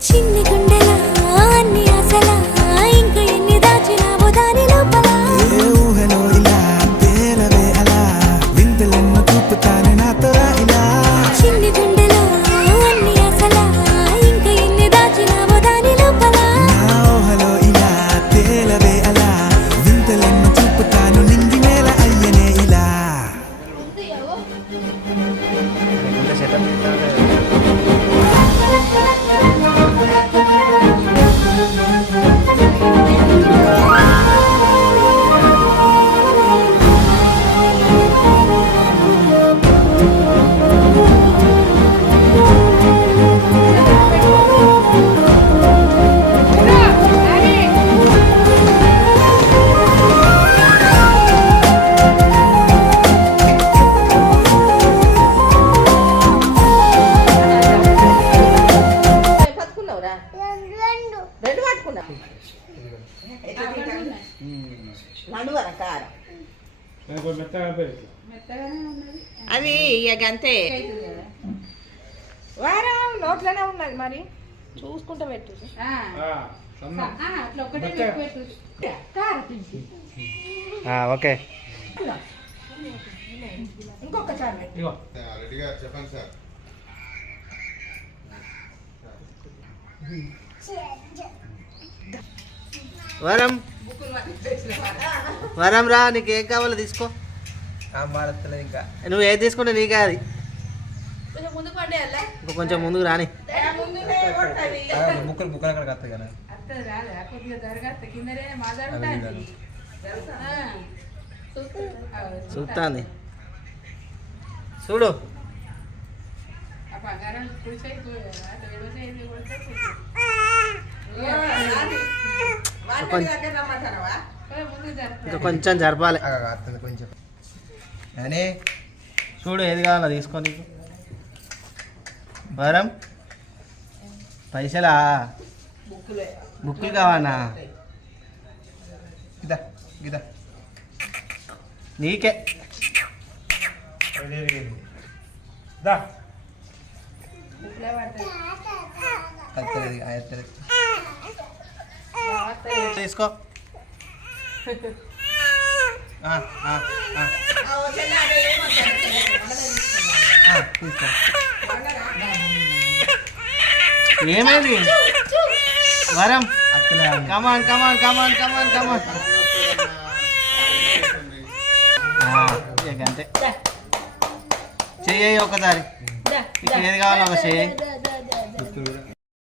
చిన్ని గుండెలా అన్ని ఆశలా ఇంకా ఎన్ని దాచినావో దాని లోపల ఏ ఊహలో ఇలా తేలవే అలా వింతలెన్నో చూపుతానే నాతో రా ఇలా చిన్ని గుండెలా అన్ని ఆశలా ఇంకా ఎన్ని దాచినావో దాని లోపల నా ఊహలో ఇలా తేలవే అలా వింతలెన్నో చూపుతాను నింగి నేల అయ్యనే ఇలా అది ఇక అంతే వారం నోట్లోనే ఉన్నది మరి చూసుకుంటా పెట్టు ఓకే ఇంకొకసారి చెప్పండి సార్. వరం వరం రా, నీకు ఏం కావాలో తీసుకో. మాడతలేదు ఇంకా. నువ్వు ఏది తీసుకుంటే నీకే అది. ఇంకా కొంచెం ముందుకు రాని. బుక్కలు బుక్కలు అక్కడ వస్తాయి కదా. చూస్తాంది చూడు. ఇంకా కొంచెం జరపాలి. కొంచెం చూడు ఏది కావాలో తీసుకొని. వరం పైసలా బుక్కులు కావాలా? గిదా గిదా నీకే. తీసుకో. తీసుకో. ఏమైంది వరం? కమాన్ కమాన్ కమాన్ కమాన్ కమాన్. అంతే చెయ్యి ఒకసారి. ఇక్కడ ఏది కావాలో ఒక చెయ్యి.